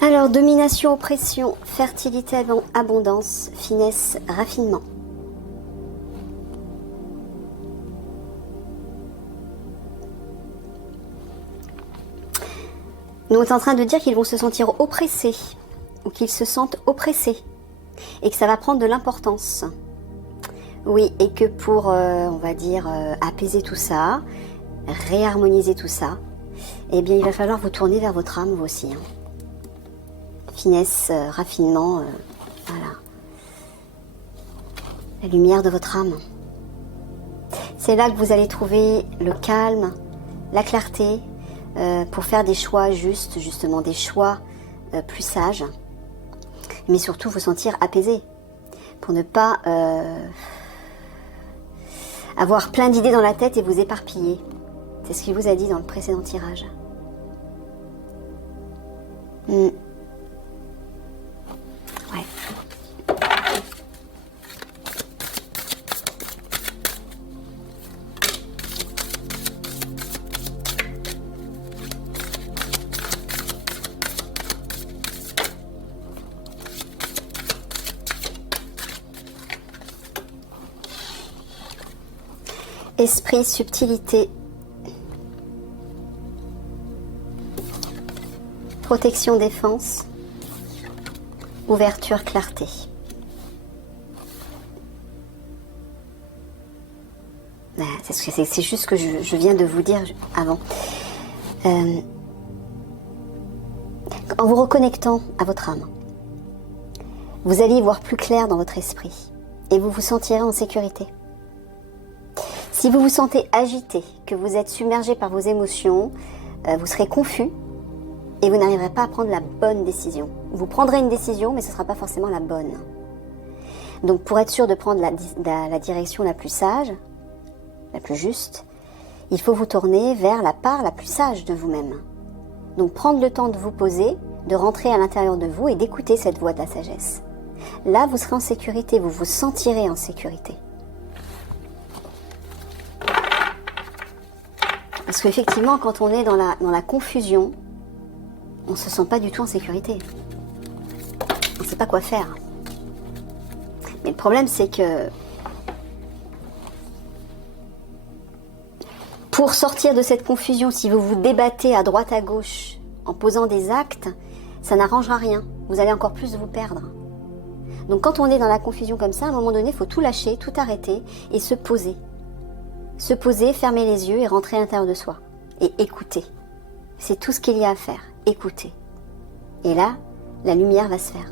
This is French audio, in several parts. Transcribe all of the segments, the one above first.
Alors, domination, oppression, fertilité, abondance, finesse, raffinement. Nous, on est en train de dire qu'ils vont se sentir oppressés, ou qu'ils se sentent oppressés, et que ça va prendre de l'importance. Oui, et que pour, on va dire, apaiser tout ça, réharmoniser tout ça, eh bien, il va falloir vous tourner vers votre âme, vous aussi. Hein. Finesse, raffinement, voilà. La lumière de votre âme. C'est là que vous allez trouver le calme, la clarté, pour faire des choix justes, justement, des choix plus sages. Mais surtout, vous sentir apaisé, pour ne pas avoir plein d'idées dans la tête et vous éparpiller. C'est ce qu'il vous a dit dans le précédent tirage. Ouais. Esprit, subtilité, protection, défense, ouverture, clarté. C'est juste ce que je viens de vous dire avant. En vous reconnectant à votre âme, vous allez y voir plus clair dans votre esprit et vous vous sentirez en sécurité. Si vous vous sentez agité, que vous êtes submergé par vos émotions, vous serez confus et vous n'arriverez pas à prendre la bonne décision. Vous prendrez une décision, mais ce ne sera pas forcément la bonne. Donc pour être sûr de prendre la direction la plus sage, la plus juste, il faut vous tourner vers la part la plus sage de vous-même. Donc prendre le temps de vous poser, de rentrer à l'intérieur de vous et d'écouter cette voix de la sagesse. Là, vous serez en sécurité, vous vous sentirez en sécurité. Parce qu'effectivement, quand on est dans la confusion, on ne se sent pas du tout en sécurité. On ne sait pas quoi faire. Mais le problème, c'est que pour sortir de cette confusion, si vous vous débattez à droite à gauche en posant des actes, ça n'arrangera rien. Vous allez encore plus vous perdre. Donc quand on est dans la confusion comme ça, à un moment donné, il faut tout lâcher, tout arrêter et se poser. Se poser, fermer les yeux et rentrer à l'intérieur de soi. Et écouter. C'est tout ce qu'il y a à faire. Écouter. Et là, la lumière va se faire.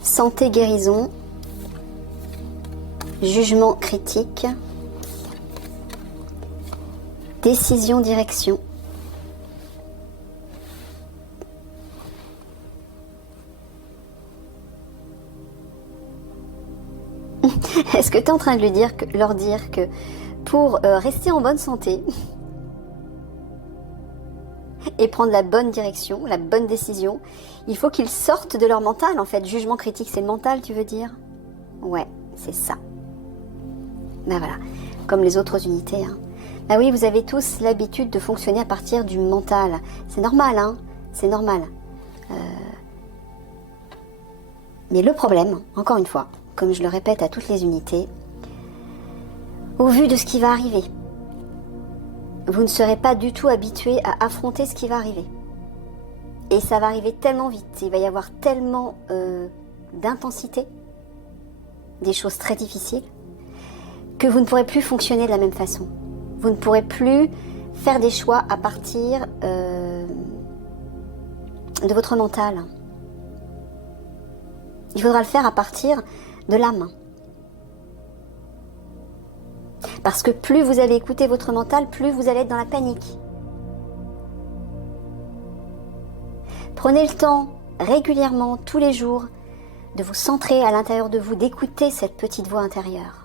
Santé, guérison. Jugement critique. Décision, direction. Est-ce que tu es en train de leur dire que pour rester en bonne santé et prendre la bonne direction, la bonne décision, il faut qu'ils sortent de leur mental en fait. Jugement critique, c'est le mental, tu veux dire? Ouais, c'est ça. Ben voilà, comme les autres unités, hein. Ah oui, vous avez tous l'habitude de fonctionner à partir du mental. C'est normal, hein, c'est normal. Mais le problème, encore une fois, comme je le répète à toutes les unités, au vu de ce qui va arriver, vous ne serez pas du tout habitué à affronter ce qui va arriver. Et ça va arriver tellement vite, il va y avoir tellement d'intensité, des choses très difficiles, que vous ne pourrez plus fonctionner de la même façon. Vous ne pourrez plus faire des choix à partir de votre mental. Il faudra le faire à partir de l'âme. Parce que plus vous allez écouter votre mental, plus vous allez être dans la panique. Prenez le temps, régulièrement, tous les jours, de vous centrer à l'intérieur de vous, d'écouter cette petite voix intérieure.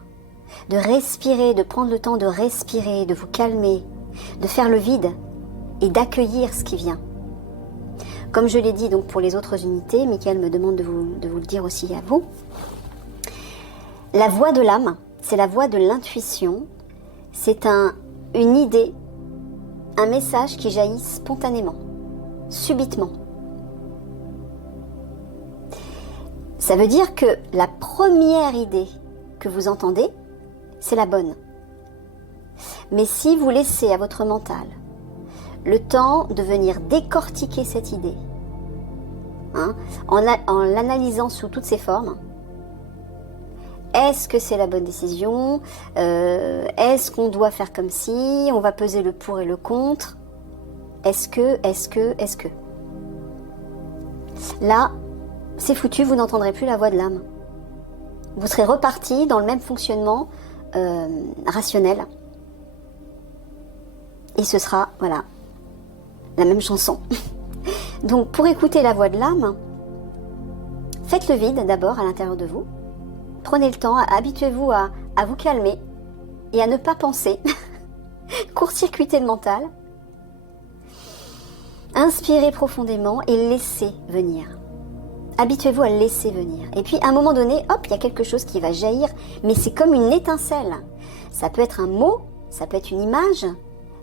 De respirer, de prendre le temps de respirer, de vous calmer, de faire le vide et d'accueillir ce qui vient. Comme je l'ai dit donc pour les autres unités, Michael me demande de vous le dire aussi à vous. La voix de l'âme, c'est la voix de l'intuition. C'est une idée, un message qui jaillit spontanément, subitement. Ça veut dire que la première idée que vous entendez, c'est la bonne. Mais si vous laissez à votre mental le temps de venir décortiquer cette idée, en l'analysant sous toutes ses formes, est-ce que c'est la bonne décision? Est-ce qu'on doit faire comme si? On va peser le pour et le contre. Est-ce que Là, c'est foutu, vous n'entendrez plus la voix de l'âme. Vous serez reparti dans le même fonctionnement rationnel. Et ce sera, voilà, la même chanson. Donc, pour écouter la voix de l'âme, faites le vide d'abord à l'intérieur de vous. Prenez le temps, habituez-vous à vous calmer et à ne pas penser. Court-circuitez le mental. Inspirez profondément et laissez venir. Habituez-vous à le laisser venir. Et puis, à un moment donné, hop, il y a quelque chose qui va jaillir, mais c'est comme une étincelle. Ça peut être un mot, ça peut être une image,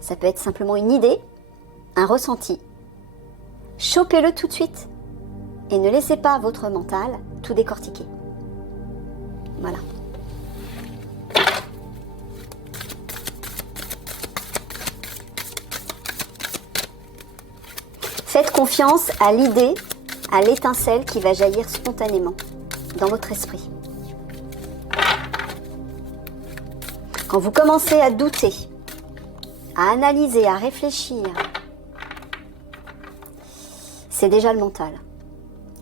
ça peut être simplement une idée, un ressenti. Chopez-le tout de suite et ne laissez pas votre mental tout décortiquer. Voilà. Faites confiance à l'idée, à l'étincelle qui va jaillir spontanément dans votre esprit. Quand vous commencez à douter, à analyser, à réfléchir, c'est déjà le mental.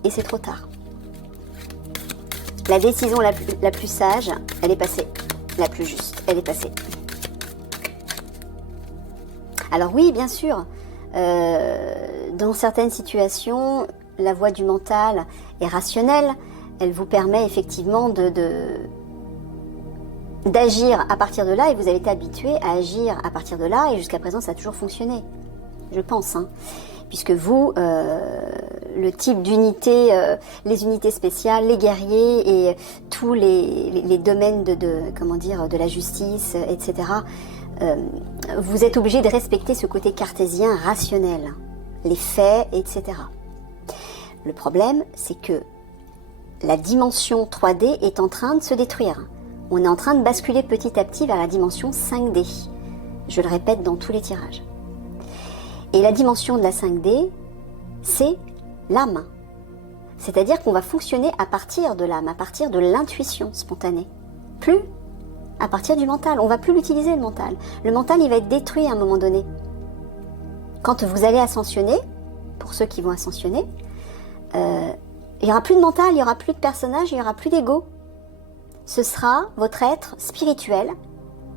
Et c'est trop tard. La décision la plus sage, elle est passée. La plus juste, elle est passée. Alors oui, bien sûr, dans certaines situations, la voix du mental est rationnelle. Elle vous permet effectivement d'agir à partir de là, et vous avez été habitué à agir à partir de là, et jusqu'à présent, ça a toujours fonctionné. Je pense, puisque vous, le type d'unité, les unités spéciales, les guerriers et tous les domaines de la justice, etc., vous êtes obligé de respecter ce côté cartésien rationnel, les faits, etc. Le problème, c'est que la dimension 3D est en train de se détruire. On est en train de basculer petit à petit vers la dimension 5D. Je le répète dans tous les tirages. Et la dimension de la 5D, c'est l'âme. C'est-à-dire qu'on va fonctionner à partir de l'âme, à partir de l'intuition spontanée. Plus à partir du mental. On ne va plus l'utiliser, le mental. Le mental, il va être détruit à un moment donné. Quand vous allez ascensionner, pour ceux qui vont ascensionner, il n'y aura plus de mental, il n'y aura plus de personnage, il n'y aura plus d'ego. Ce sera votre être spirituel,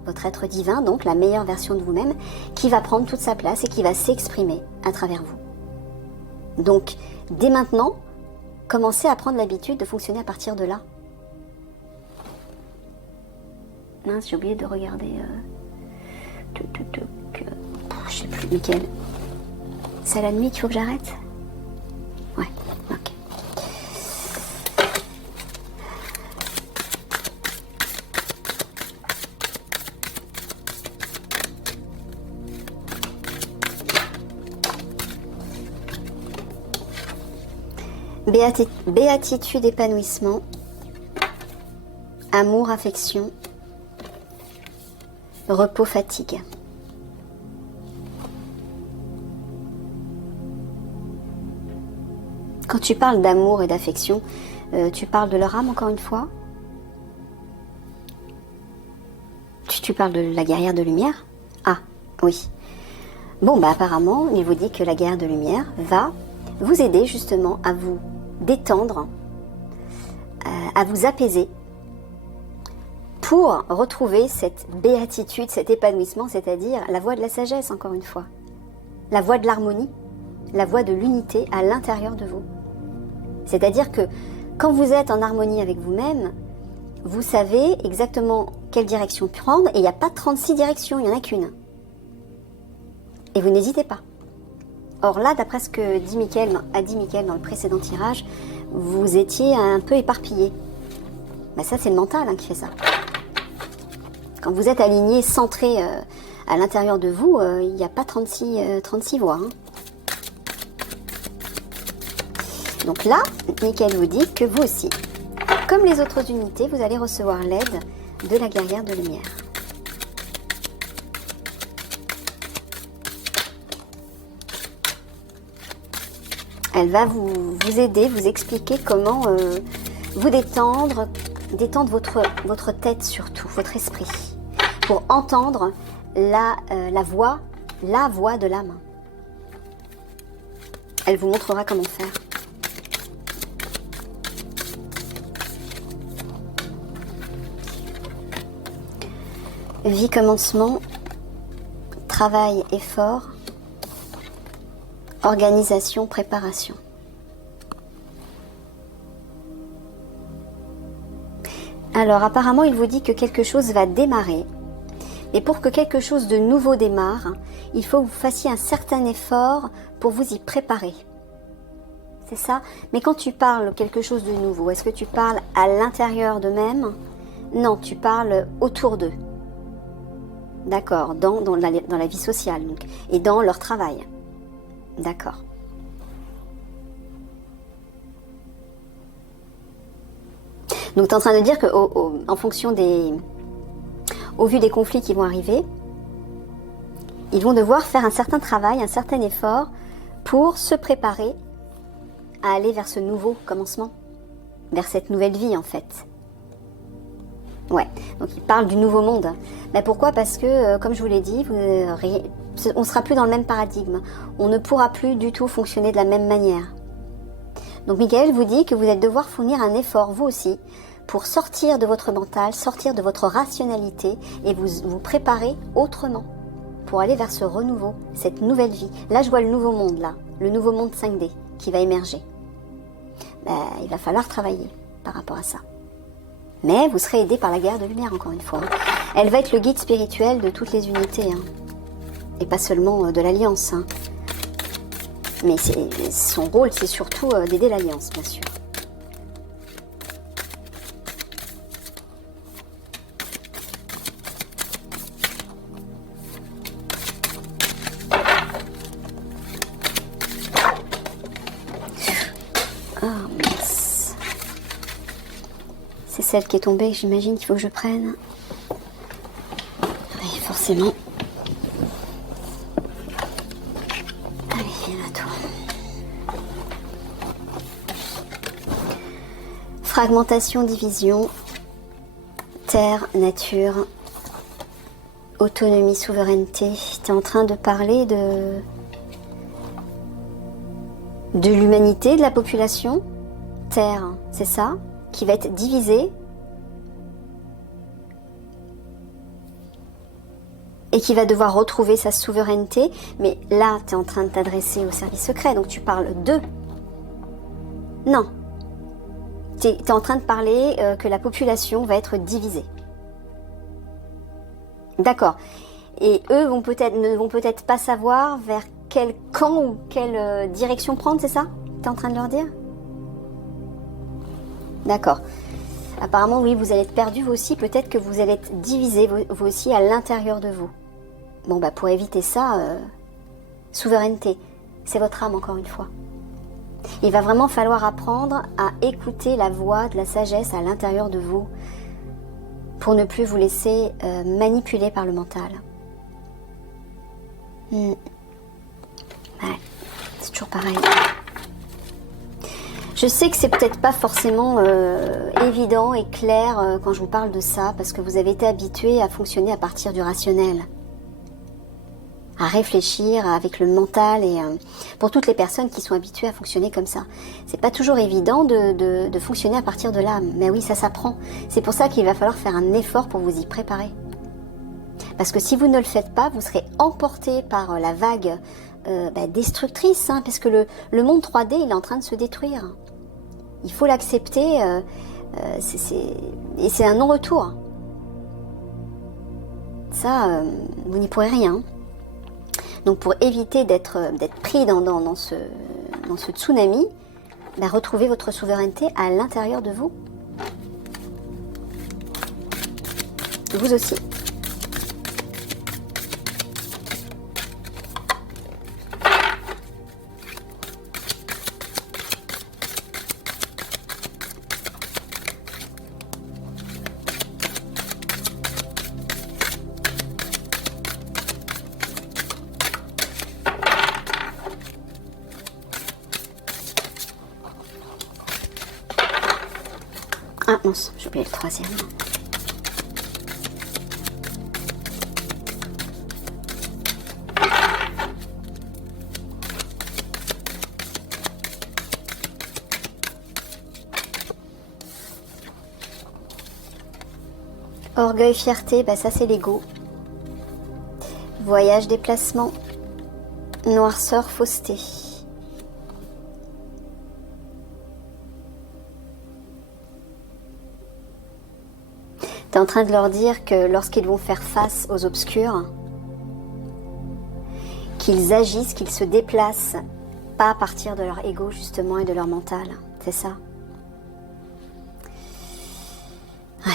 votre être divin, donc la meilleure version de vous-même, qui va prendre toute sa place et qui va s'exprimer à travers vous. Donc, dès maintenant, commencez à prendre l'habitude de fonctionner à partir de là. Mince, j'ai oublié de regarder... je sais plus, Mickaël. C'est à la nuit qu'il faut que j'arrête? Ouais, ok. Béatitude, épanouissement, amour, affection, repos, fatigue. Quand tu parles d'amour et d'affection, tu parles de leur âme encore une fois? Tu parles de la guerrière de lumière? Ah, oui. Bon, apparemment, il vous dit que la guerrière de lumière va vous aider justement à vous détendre, à vous apaiser, pour retrouver cette béatitude, cet épanouissement, c'est-à-dire la voie de la sagesse, encore une fois. La voie de l'harmonie, la voie de l'unité à l'intérieur de vous. C'est-à-dire que quand vous êtes en harmonie avec vous-même, vous savez exactement quelle direction prendre, et il n'y a pas 36 directions, il n'y en a qu'une. Et vous n'hésitez pas. Or là, d'après ce que a dit Mickaël dans le précédent tirage, vous étiez un peu éparpillé. Ben ça, c'est le mental qui fait ça. Quand vous êtes aligné, centré à l'intérieur de vous, il n'y a pas 36 voix. Donc là, Mickaël vous dit que vous aussi, comme les autres unités, vous allez recevoir l'aide de la guerrière de lumière. Elle va vous aider, vous expliquer comment vous détendre votre tête surtout, votre esprit, pour entendre la voix de l'âme. Elle vous montrera comment faire. Vie, commencement, travail, effort, organisation, préparation. Alors apparemment il vous dit que quelque chose va démarrer. Et pour que quelque chose de nouveau démarre, il faut que vous fassiez un certain effort pour vous y préparer. C'est ça? Mais quand tu parles quelque chose de nouveau, est-ce que tu parles à l'intérieur d'eux-mêmes? Non, tu parles autour d'eux. D'accord, dans la vie sociale donc, et dans leur travail. D'accord. Donc tu es en train de dire que en fonction au vu des conflits qui vont arriver, ils vont devoir faire un certain travail, un certain effort pour se préparer à aller vers ce nouveau commencement, vers cette nouvelle vie en fait. Ouais, donc il parle du nouveau monde. Mais pourquoi? Parce que, comme je vous l'ai dit, on ne sera plus dans le même paradigme. On ne pourra plus du tout fonctionner de la même manière. Donc Mickaël vous dit que vous allez devoir fournir un effort, vous aussi, pour sortir de votre mental, sortir de votre rationalité et vous préparer autrement pour aller vers ce renouveau, cette nouvelle vie. Là, je vois le nouveau monde, là, le nouveau monde 5D qui va émerger. Il va falloir travailler par rapport à ça. Mais vous serez aidé par la guerre de lumière, encore une fois. Elle va être le guide spirituel de toutes les unités. Et pas seulement de l'Alliance. Mais son rôle, c'est surtout d'aider l'Alliance, bien sûr. Ah, mince. C'est celle qui est tombée, j'imagine qu'il faut que je prenne. Oui, forcément. Allez, viens là, toi. Fragmentation, division, terre, nature, autonomie, souveraineté. Tu es en train de parler de l'humanité, de la population. Terre, c'est ça, qui va être divisée et qui va devoir retrouver sa souveraineté. Mais là, tu es en train de t'adresser au service secret, donc tu parles d'eux. Non. Tu es en train de parler que la population va être divisée. D'accord. Et eux ne vont peut-être pas savoir vers quel camp ou quelle direction prendre, c'est ça? Tu es en train de leur dire? D'accord. Apparemment, oui, vous allez être perdus vous aussi. Peut-être que vous allez être divisés vous aussi à l'intérieur de vous. Bon, pour éviter ça, souveraineté. C'est votre âme, encore une fois. Il va vraiment falloir apprendre à écouter la voix de la sagesse à l'intérieur de vous pour ne plus vous laisser manipuler par le mental. Ouais, c'est toujours pareil. Je sais que c'est peut-être pas forcément évident et clair quand je vous parle de ça, parce que vous avez été habitué à fonctionner à partir du rationnel, à réfléchir avec le mental, et pour toutes les personnes qui sont habituées à fonctionner comme ça, c'est pas toujours évident de fonctionner à partir de l'âme. Mais oui, ça s'apprend. C'est pour ça qu'il va falloir faire un effort pour vous y préparer. Parce que si vous ne le faites pas, vous serez emporté par la vague destructrice, parce que le monde 3D, il est en train de se détruire. Il faut l'accepter, et c'est un non-retour. Ça, vous n'y pourrez rien. Donc pour éviter d'être pris dans ce tsunami, ben, retrouvez votre souveraineté à l'intérieur de vous. Vous aussi. Ah mince, j'ai oublié le troisième. Orgueil, fierté, bah ça c'est l'ego. Voyage, déplacement, noirceur, fausseté. Tu es en train de leur dire que lorsqu'ils vont faire face aux obscurs, qu'ils agissent, qu'ils se déplacent, pas à partir de leur ego justement et de leur mental. C'est ça? Ouais.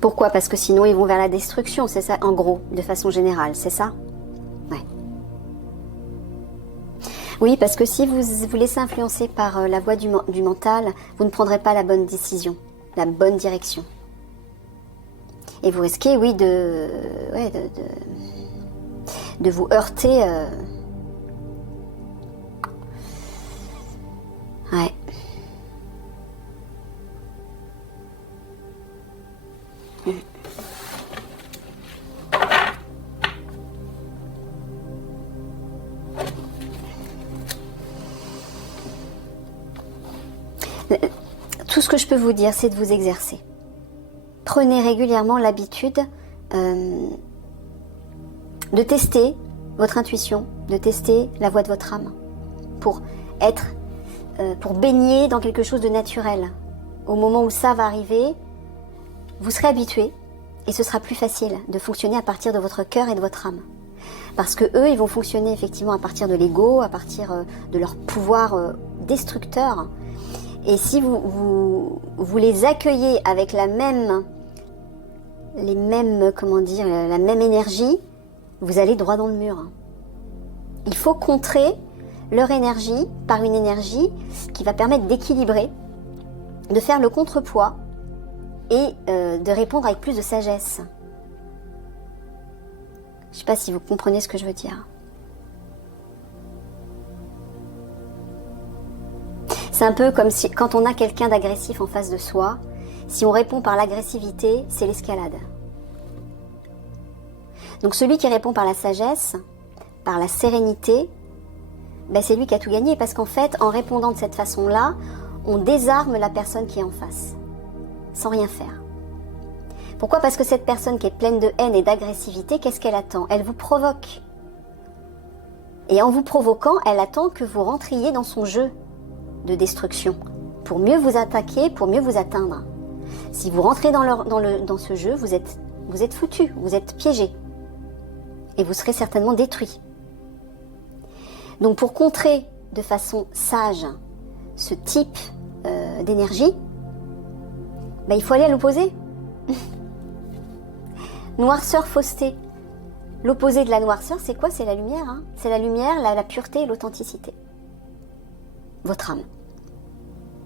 Pourquoi? Parce que sinon ils vont vers la destruction, c'est ça, en gros, de façon générale, c'est ça? Ouais. Oui, parce que si vous vous laissez influencer par la voie du mental, vous ne prendrez pas la bonne décision, la bonne direction. Et vous risquez, oui, de vous heurter. Ouais. Tout ce que je peux vous dire, c'est de vous exercer. Prenez régulièrement l'habitude de tester votre intuition, de tester la voix de votre âme, pour baigner dans quelque chose de naturel. Au moment où ça va arriver, vous serez habitué et ce sera plus facile de fonctionner à partir de votre cœur et de votre âme. Parce que eux, ils vont fonctionner effectivement à partir de l'ego, à partir de leur pouvoir destructeur. Et si vous les accueillez avec la même énergie, vous allez droit dans le mur. Il faut contrer leur énergie par une énergie qui va permettre d'équilibrer, de faire le contrepoids et de répondre avec plus de sagesse. Je ne sais pas si vous comprenez ce que je veux dire. C'est un peu comme si, quand on a quelqu'un d'agressif en face de soi, si on répond par l'agressivité, c'est l'escalade. Donc celui qui répond par la sagesse, par la sérénité, ben c'est lui qui a tout gagné, parce qu'en fait, en répondant de cette façon-là, on désarme la personne qui est en face, sans rien faire. Pourquoi? Parce que cette personne qui est pleine de haine et d'agressivité, qu'est-ce qu'elle attend? Elle vous provoque. Et en vous provoquant, elle attend que vous rentriez dans son jeu de destruction, pour mieux vous attaquer, pour mieux vous atteindre. Si vous rentrez dans ce jeu, vous êtes foutu, vous êtes piégé. Et vous serez certainement détruit. Donc pour contrer de façon sage ce type d'énergie, ben, il faut aller à l'opposé. Noirceur, fausseté. L'opposé de la noirceur, c'est quoi? C'est la lumière. Hein, c'est la lumière, la pureté et l'authenticité. Votre âme.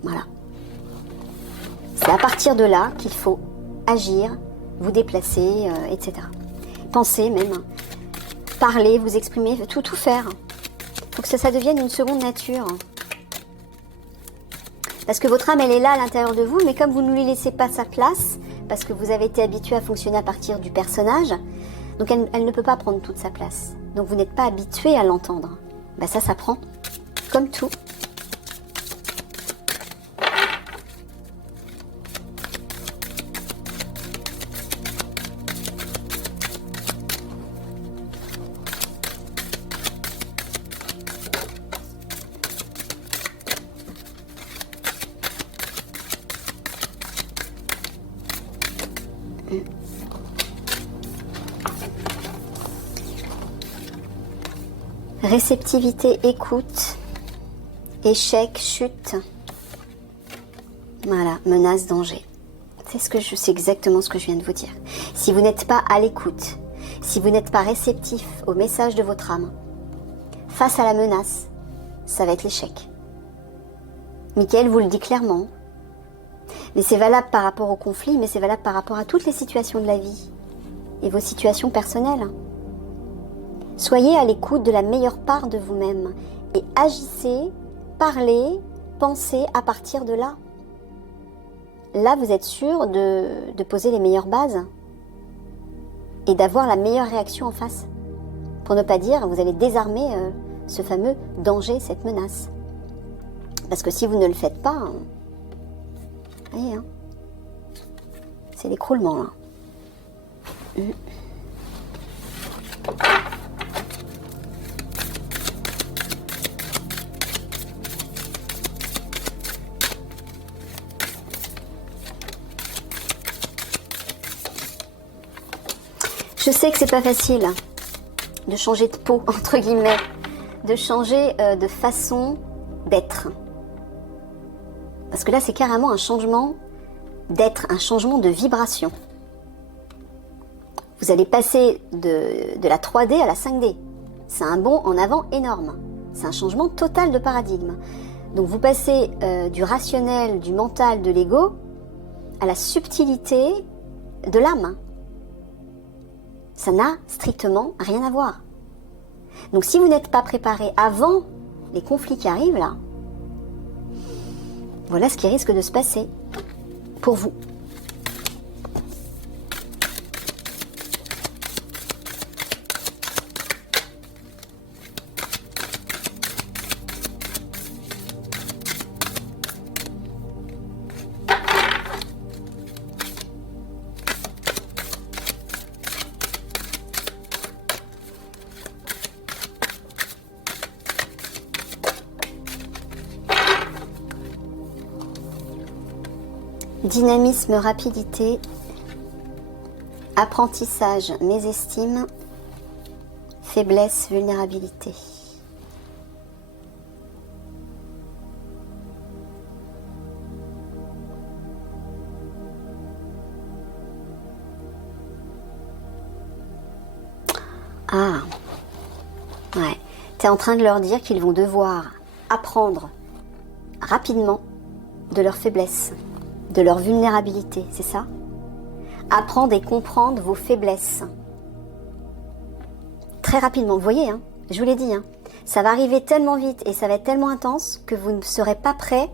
Voilà. C'est à partir de là qu'il faut agir, vous déplacer, etc. Penser même, parler, vous exprimer, tout faire. Il faut que ça devienne une seconde nature. Parce que votre âme, elle est là à l'intérieur de vous, mais comme vous ne lui laissez pas sa place, parce que vous avez été habitué à fonctionner à partir du personnage, donc elle ne peut pas prendre toute sa place. Donc vous n'êtes pas habitué à l'entendre. Ben ça prend, comme tout. Réceptivité, écoute, échec, chute. Voilà, menace, danger. C'est exactement ce que je viens de vous dire. Si vous n'êtes pas à l'écoute, si vous n'êtes pas réceptif au message de votre âme, face à la menace, ça va être l'échec. Michael vous le dit clairement. Mais c'est valable par rapport au conflit, mais c'est valable par rapport à toutes les situations de la vie et vos situations personnelles. Soyez à l'écoute de la meilleure part de vous-même et agissez, parlez, pensez à partir de là. Là, vous êtes sûr de poser les meilleures bases et d'avoir la meilleure réaction en face. Pour ne pas dire, vous allez désarmer ce fameux danger, cette menace. Parce que si vous ne le faites pas, voyez, hein, c'est l'écroulement là. Je sais que c'est pas facile de changer de peau, entre guillemets, de changer de façon d'être. Parce que là, c'est carrément un changement d'être, un changement de vibration. Vous allez passer de la 3D à la 5D. C'est un bond en avant énorme. C'est un changement total de paradigme. Donc vous passez du rationnel, du mental, de l'ego, à la subtilité de l'âme. Ça n'a strictement rien à voir. Donc si vous n'êtes pas préparé avant les conflits qui arrivent là, voilà ce qui risque de se passer pour vous. Dynamisme, rapidité, apprentissage, mésestime, faiblesse, vulnérabilité. Ah, ouais. Tu es en train de leur dire qu'ils vont devoir apprendre rapidement de leurs faiblesses, de leur vulnérabilité, c'est ça? Apprendre et comprendre vos faiblesses. Très rapidement, vous voyez, hein, je vous l'ai dit, hein, ça va arriver tellement vite et ça va être tellement intense que vous ne serez pas prêt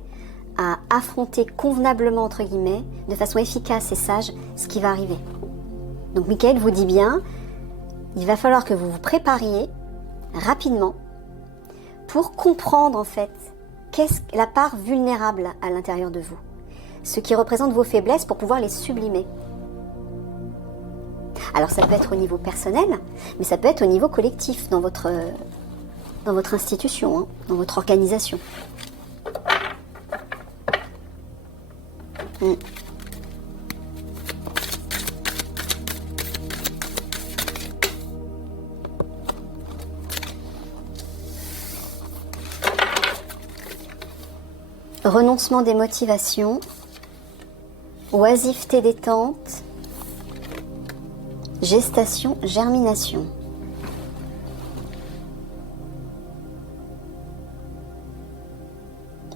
à affronter convenablement, entre guillemets, de façon efficace et sage, ce qui va arriver. Donc Michael vous dit bien, il va falloir que vous vous prépariez rapidement pour comprendre en fait qu'est-ce la part vulnérable à l'intérieur de vous. Ce qui représente vos faiblesses pour pouvoir les sublimer. Alors ça peut être au niveau personnel, mais ça peut être au niveau collectif, dans votre institution, hein, dans votre organisation. Renoncement des motivations. Oisiveté détente, gestation, germination.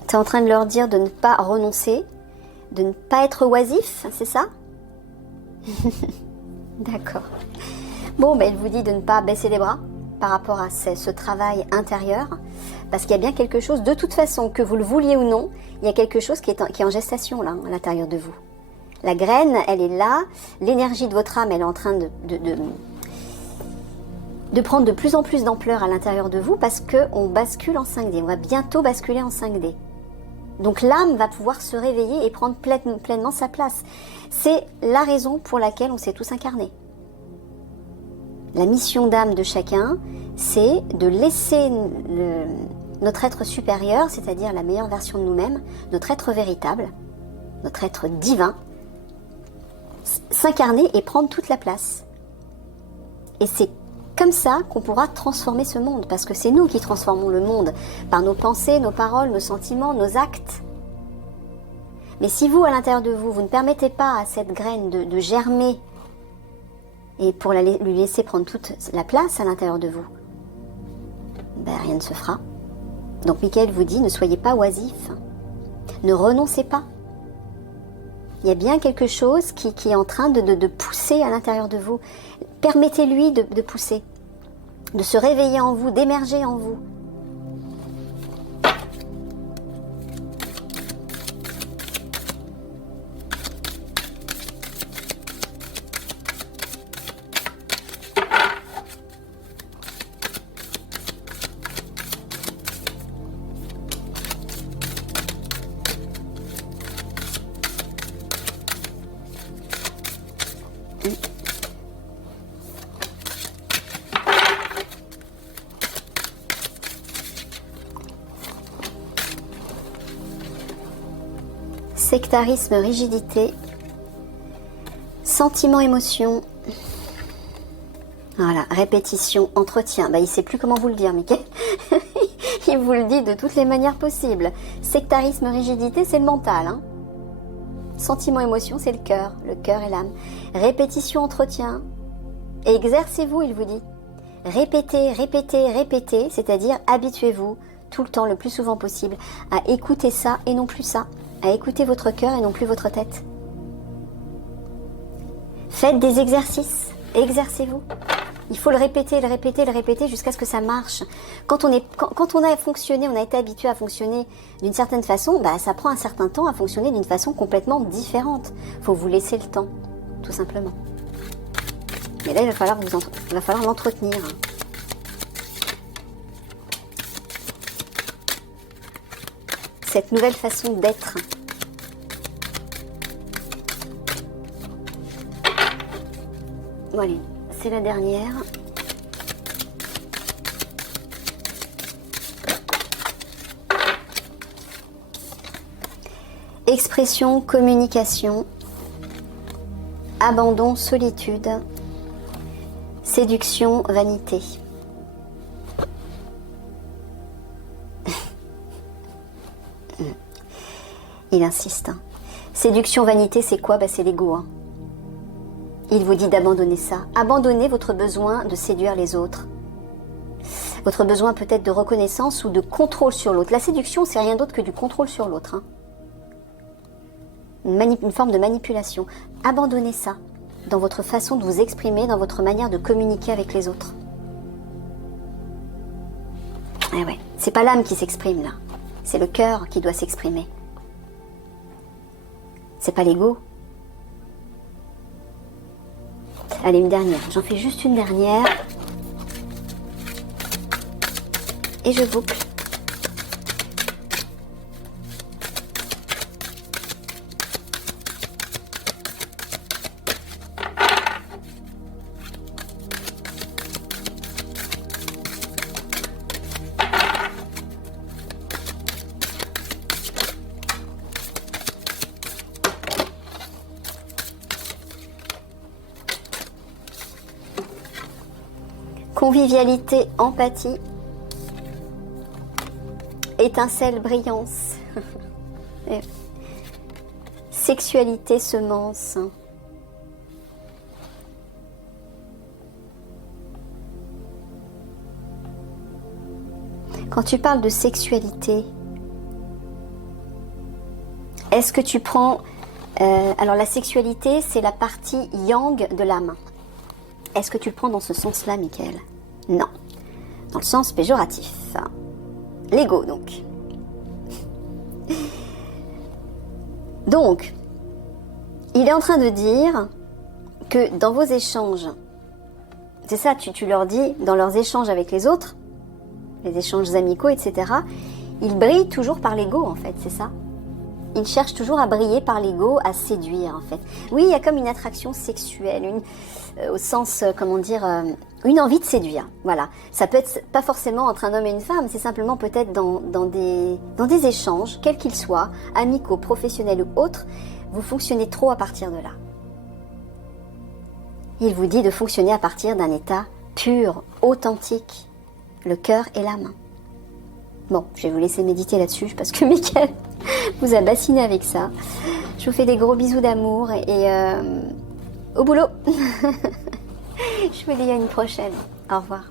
Tu es en train de leur dire de ne pas renoncer, de ne pas être oisif, c'est ça? D'accord. Bon, ben, il vous dit de ne pas baisser les bras par rapport à ce travail intérieur, parce qu'il y a bien quelque chose, de toute façon, que vous le vouliez ou non, il y a quelque chose qui est en gestation là, à l'intérieur de vous. La graine, elle est là, l'énergie de votre âme, elle est en train de prendre de plus en plus d'ampleur à l'intérieur de vous parce qu'on bascule en 5D, on va bientôt basculer en 5D. Donc l'âme va pouvoir se réveiller et prendre pleinement sa place. C'est la raison pour laquelle on s'est tous incarnés. La mission d'âme de chacun, c'est de laisser notre être supérieur, c'est-à-dire la meilleure version de nous-mêmes, notre être véritable, notre être divin, s'incarner et prendre toute la place. Et c'est comme ça qu'on pourra transformer ce monde, parce que c'est nous qui transformons le monde par nos pensées, nos paroles, nos sentiments, nos actes. Mais si vous, à l'intérieur de vous, vous ne permettez pas à cette graine de germer et pour lui laisser prendre toute la place à l'intérieur de vous, ben, rien ne se fera. Donc Michael vous dit, ne soyez pas oisifs, ne renoncez pas. Il y a bien quelque chose qui est en train de pousser à l'intérieur de vous. Permettez-lui de pousser, de se réveiller en vous, d'émerger en vous. Sectarisme, rigidité, sentiment, émotion, voilà, répétition, entretien. Bah, il ne sait plus comment vous le dire, Michael. Il vous le dit de toutes les manières possibles. Sectarisme, rigidité, c'est le mental. Hein. Sentiment, émotion, c'est le cœur et l'âme. Répétition, entretien. Exercez-vous, il vous dit. Répétez, répétez, répétez, c'est-à-dire habituez-vous tout le temps, le plus souvent possible, à écouter ça et non plus ça. À écouter votre cœur et non plus votre tête. Faites des exercices, exercez-vous. Il faut le répéter, le répéter, le répéter jusqu'à ce que ça marche. Quand on a fonctionné, on a été habitué à fonctionner d'une certaine façon, bah, ça prend un certain temps à fonctionner d'une façon complètement différente. Il faut vous laisser le temps, tout simplement. Mais là, il va falloir l'entretenir. Cette nouvelle façon d'être. Voilà, c'est la dernière. Expression, communication, abandon, solitude, séduction, vanité. Il insiste. Hein. Séduction, vanité, c'est quoi? C'est l'ego. Hein. Il vous dit d'abandonner ça. Abandonnez votre besoin de séduire les autres. Votre besoin peut-être de reconnaissance ou de contrôle sur l'autre. La séduction, c'est rien d'autre que du contrôle sur l'autre. Hein. Une forme de manipulation. Abandonnez ça dans votre façon de vous exprimer, dans votre manière de communiquer avec les autres. Eh ouais, c'est pas l'âme qui s'exprime là. C'est le cœur qui doit s'exprimer. C'est pas l'ego. Allez, une dernière. J'en fais juste une dernière. Et je boucle. Convivialité, empathie, étincelle, brillance, sexualité, semence. Quand tu parles de sexualité, est-ce que tu prends... alors la sexualité, c'est la partie yang de l'âme. Est-ce que tu le prends dans ce sens-là, Michael? Non. Dans le sens péjoratif. L'ego, donc. Donc, il est en train de dire que dans vos échanges, c'est ça, tu leur dis, dans leurs échanges avec les autres, les échanges amicaux, etc., ils brillent toujours par l'ego, en fait, c'est ça? Ils cherchent toujours à briller par l'ego, à séduire, en fait. Oui, il y a comme une attraction sexuelle, au sens, une envie de séduire. Voilà. Ça peut être pas forcément entre un homme et une femme, c'est simplement peut-être dans des échanges, quels qu'ils soient, amicaux, professionnels ou autres, vous fonctionnez trop à partir de là. Il vous dit de fonctionner à partir d'un état pur, authentique, le cœur et la main. Bon, je vais vous laisser méditer là-dessus parce que Mickaël vous a bassiné avec ça. Je vous fais des gros bisous d'amour et au boulot. Je vous dis à une prochaine. Au revoir.